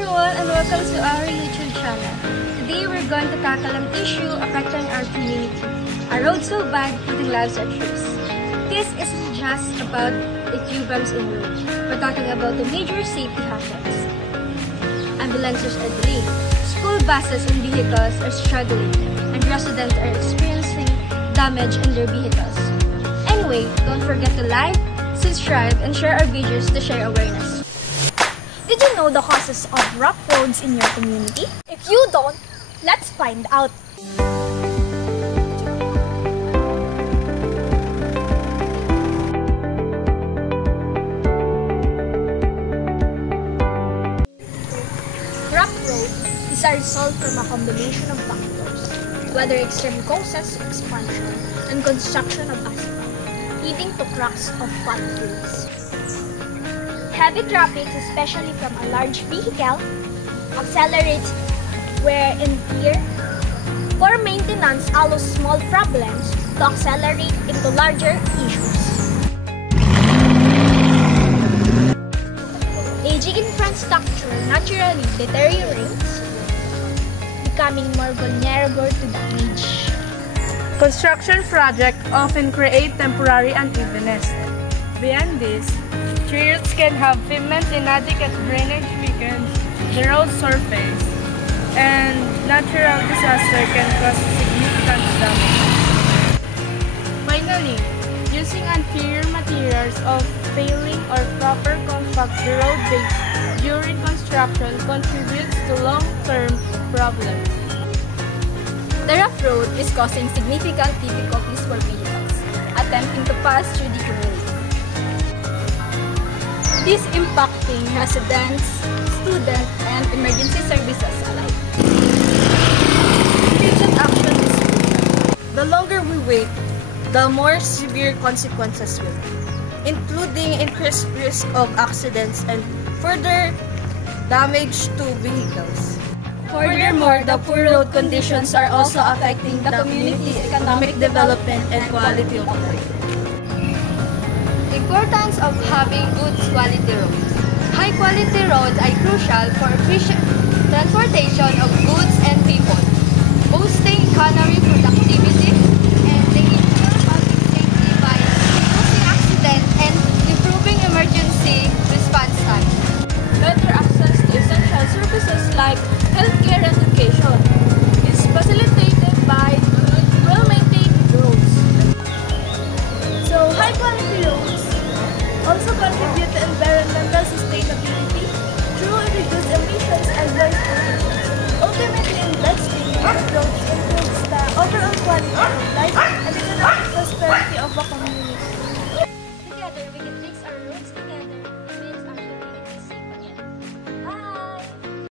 everyone, and welcome to our YouTube channel. Today we're going to tackle an issue affecting our community. A road so bad, putting lives at risk. This isn't just about a few bumps in the road. We're talking about the major safety hazards. Ambulances are delayed, school buses and vehicles are struggling, and residents are experiencing damage in their vehicles. Anyway, don't forget to like, subscribe, and share our videos to share awareness. Did you know the causes of rough roads in your community? If you don't, let's find out. Rough road is a result from a combination of factors, whether extreme causes, expansion, and construction of asphalt, leading to cracks of potholes. Heavy traffic, especially from a large vehicle, accelerates wear and tear. Poor maintenance allows small problems to accelerate into larger issues. Aging infrastructure naturally deteriorates, becoming more vulnerable to damage. Construction projects often create temporary unevenness. Beyond this, tree roots can have pavement inadequate drainage weakens the road surface, and natural disaster can cause significant damage. Finally, using inferior materials of failing or proper compact the road base during construction contributes to long-term problems. The rough road is causing significant difficulties for vehicles attempting to pass through the community. This impacting residents, students, and emergency services alike. Urgent action is crucial. The longer we wait, the more severe consequences will be, including increased risk of accidents and further damage to vehicles. Furthermore, the poor road conditions are also affecting the community's economic development and quality of life. Importance of having good quality roads. High quality roads are crucial for efficient transportation of goods and people, boosting economic